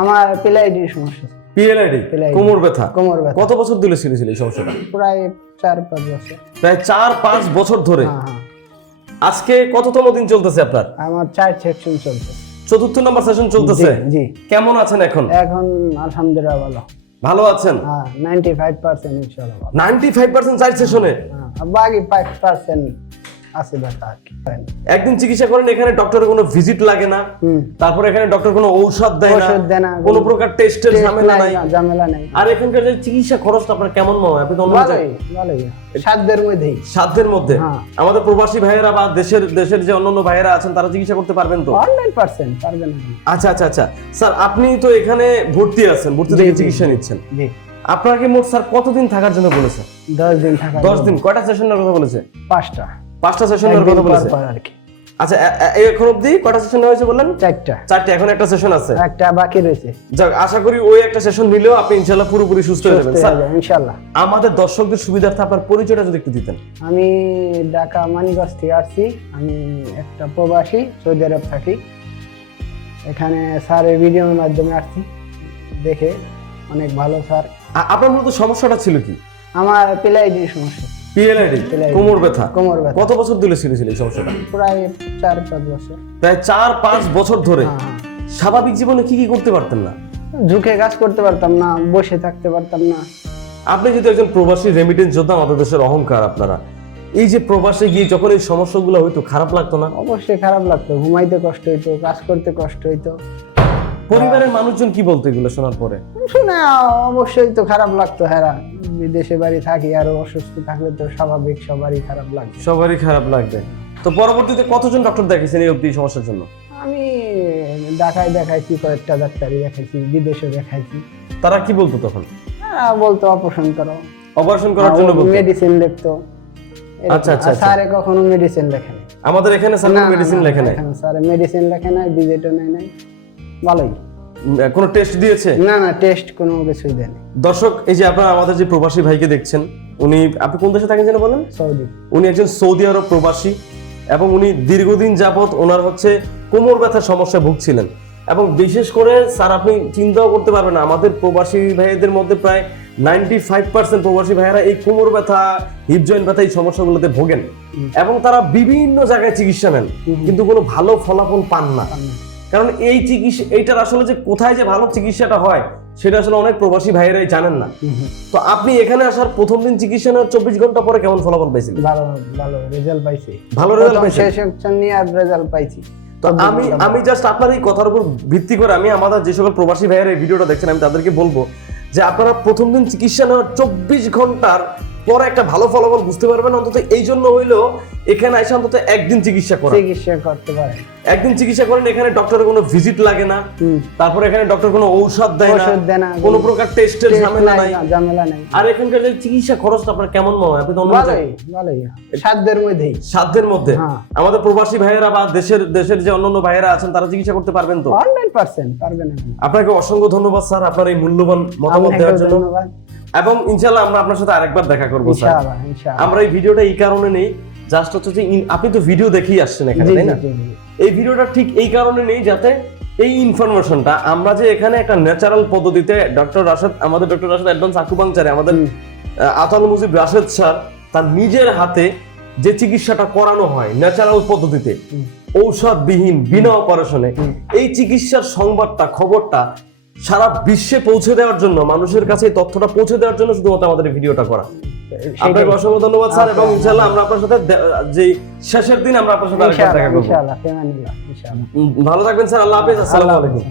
আমার পিএলআইডির সমস্যা। পিএলআইডি, কোমর ব্যথা। কোমর ব্যথা। কত বছর ধরে ছিল এই সমস্যাটা? প্রায় 4-5 বছর। প্রায় 4-5 বছর ধরে। হ্যাঁ। আজকে কততম দিন চলতেছে আপনার? আমার 4 সেকশন চলছে। 4th নাম্বার সেশন চলতেছে। জি। কেমন আছেন এখন? এখন আলহামদুলিল্লাহ ভালো। ভালো আছেন? হ্যাঁ, 95% ইনশাআল্লাহ ভালো। 95% 4 সেশনে। হ্যাঁ, বাকি 5% আছে ব্যথা আর কি। একদিন চিকিৎসা করেন, এখানে ডক্টরের কোনো ভিজিট লাগে না, তারপর এখানে ডক্টর কোনো ঔষধ দেয় না, কোনো প্রকার টেস্টের ঝামেলা নাই। আর এখানকার যে চিকিৎসা খরচটা আপনার কেমন মনে হয়? আপনি তো ভালোই সাধ্যের মধ্যে। আমাদের প্রবাসী ভাইয়েরা বা দেশের যে অন্যান্য ভাইয়েরা আছেন তারা চিকিৎসা করতে পারবেন তো? 100% পারবেন। আচ্ছা স্যার, আপনি তো এখানে ভর্তি আছেন, ভর্তি থেকে চিকিৎসা নিচ্ছেন। জি। আপনাকে মোট স্যার কতদিন থাকার জন্য বলেছে? 10 দিন থাকা। 10 দিন। কয়টা সেশনের কথা বলেছে? 5টা সেশনের কথা বলেছে আর কি। আচ্ছা, এখন অবধি কয়টা সেশন হয়েছে বললেন? 4টা। এখন একটা সেশন আছে, একটা বাকি রয়েছে। যাক, আশা করি ওই একটা সেশন নিলেও আপনি ইনশাআল্লাহ পুরোপুরি সুস্থ হয়ে যাবেন স্যার, ইনশাআল্লাহ। আমাদের দর্শকদের সুবিধার্থে আপনার পরিচয়টা যদি একটু দিতেন। আমি ঢাকা মানিকগঞ্জ থেকে আসছি। আমি একটা প্রবাসী, সৌদি আরব থাকি। এখানে স্যারের ভিডিওর মাধ্যমে আসছি, দেখে অনেক ভালো স্যার। আপনার মূলত সমস্যাটা ছিল কি? আমার পিএলআইডির সমস্যা। পিএলআইডি, কোমর ব্যথা। কত বছর ধরে ছিল এই সমস্যাটা? প্রায় 4-5 বছর। প্রায় 4-5 বছর ধরে। স্বাভাবিক জীবনে কি করতে পারতেন না? ঝুঁকে কাজ করতে পারতাম না, বসে থাকতে পারতাম না। আপনি যদি একজন প্রবাসী রেমিটেন্স যোদ্ধা, আমাদের দেশের অহংকার আপনারা, এই যে প্রবাসে গিয়ে যখন এই সমস্যাগুলো হইতো, খারাপ লাগতো না? অবশ্যই খারাপ লাগতো, ঘুমাইতে কষ্ট হইতো, কাজ করতে কষ্ট হইতো। পরিবারের মানুষজন কি বলতো এগুলো শোনার পরে? শুনে অবশ্যই তো খারাপ লাগতো। হ্যাঁ, বিদেশে বাড়ি থাকি, আরো অসুস্থ থাকলে তো স্বাভাবিক সবারই খারাপ লাগবে। সবারই খারাপ লাগবে। তো পরবর্তীতে কতজন ডক্টর দেখাইছেন এই অবধি সমস্যার জন্য? আমি ঢাকায় দেখাইছি, কয়েকটা ডাক্তারই দেখাইছি, বিদেশে দেখাইছি। তারা কি বলতো তখন? বলতো অপারেশন করো। অপারেশন করার জন্য বলতো, মেডিসিন লিখতো। আচ্ছা। স্যারে কখনো মেডিসিন লেখে না। আমাদের এখানে স্যার মেডিসিন লেখে না। স্যারে মেডিসিন লেখে না, ভিজিটও নেয় নাই। ভালোই। কোনো টেস্ট দিয়েছে? না, টেস্ট কোনো কিছুই দেয়নি। দর্শক, এই যে আপনারা আমাদের যে প্রবাসী ভাইকে দেখছেন, আপনি কোন দেশে থাকেন যেন বলেন? সৌদি। উনি একজন সৌদি আরব প্রবাসী এবং উনি দীর্ঘদিন যাবত ওনার হচ্ছে কোমর ব্যথার সমস্যায় ভুগছিলেন। এবং বিশেষ করে স্যার, আপনি চিন্তাও করতে পারবেন না, আমাদের প্রবাসী ভাইদের মধ্যে প্রায় 95% প্রবাসী ভাইয়েরা এই কোমর ব্যথা, হিপ জয়েন্ট ব্যথা, এই সমস্যাগুলোতে ভোগেন এবং তারা বিভিন্ন জায়গায় চিকিৎসা নেন, কিন্তু কোনো ভালো ফলাফল পান না। কারণ এইটার আসলে যে কোথায় যে ভালো চিকিৎসাটা হয় সেটা আসলে অনেক প্রবাসী ভাইয়েরাই জানেন না। তো আপনি এখানে আসার প্রথম দিন চিকিৎসা নেওয়ার 24 ঘন্টা পরে কেমন ফলাফল পাইছিলেন? ভালো রেজাল্ট পাইছি। ভালো রেজাল্ট পাইছি। সেকশন নিয়ে আর রেজাল্ট পাইছি। তো আমি জাস্ট আপনার এই কথার উপর ভিত্তি করে আমি আমাদের যে সকল প্রবাসী ভাইয়েরা এই ভিডিওটা দেখছেন, আমি তাদেরকে বলবো যে আপনারা প্রথম দিন চিকিৎসা নেওয়ার 24 ঘন্টার পরে একটা ভালো ফলাফল বুঝতে পারবেন। অন্তত এই জন্য হইলেও এখানে এসে অন্তত একদিন চিকিৎসা করতে পারেন। একদিন চিকিৎসা করেন, এখানে ডক্টরের কোনো ভিজিট লাগে না, তারপর এখানে ডক্টর কোনো ঔষধ দেয় না, কোনো প্রকার টেস্টের ঝামেলা নাই। আর এখানকার যে চিকিৎসা খরচটা আপনার কেমন মনে হয়? আপনি তো ভালোই সাধ্যের মধ্যে। আমাদের প্রবাসী ভাইয়েরা বা দেশের যে অন্যান্য ভাইয়েরা আছেন তারা চিকিৎসা করতে পারবেন তো? 100% পারবেন। আপনাকে অসংখ্য ধন্যবাদ স্যার আপনার এই মূল্যবান মতামত দেওয়ার জন্য। এবং ইনশাআল্লাহ আমরা আপনার সাথে আরেকবার দেখা করবো স্যার। আমরা এই ভিডিওটা এই কারণে নেই, জাস্ট হচ্ছে যে আপনি তো ভিডিও দেখেই আসছেন এখানে, তাই না? এই ভিডিওটা ঠিক এই কারণে নেই যাতে এই ইনফরমেশনটা আমরা যে এখানে একটা ন্যাচারাল পদ্ধতিতে আমাদের ডক্টর রাশেদ অ্যাডভান্স আকুপাংচারে আমাদের আতাল মুজিব রাশেদ স্যার তার নিজের হাতে যে চিকিৎসাটা করানো হয় ন্যাচারাল পদ্ধতিতে, ঔষধবিহীন, বিনা অপারেশনে, এই চিকিৎসার সংবাদটা, খবরটা সারা বিশ্বে পৌঁছে দেওয়ার জন্য, মানুষের কাছে এই তথ্যটা পৌঁছে দেওয়ার জন্য শুধুমাত্র আমাদের এই ভিডিওটা করা। আপনাকে অসংখ্য ধন্যবাদ স্যার, এবং ইনশাআল্লাহ আমরা আপনার সাথে যে শেষের দিন আমরা আপনার সাথে আরেকবার দেখা করব। ইনশাআল্লাহ। ভালো থাকবেন স্যার। আল্লাহ হাফেজ। আসসালামু আলাইকুম।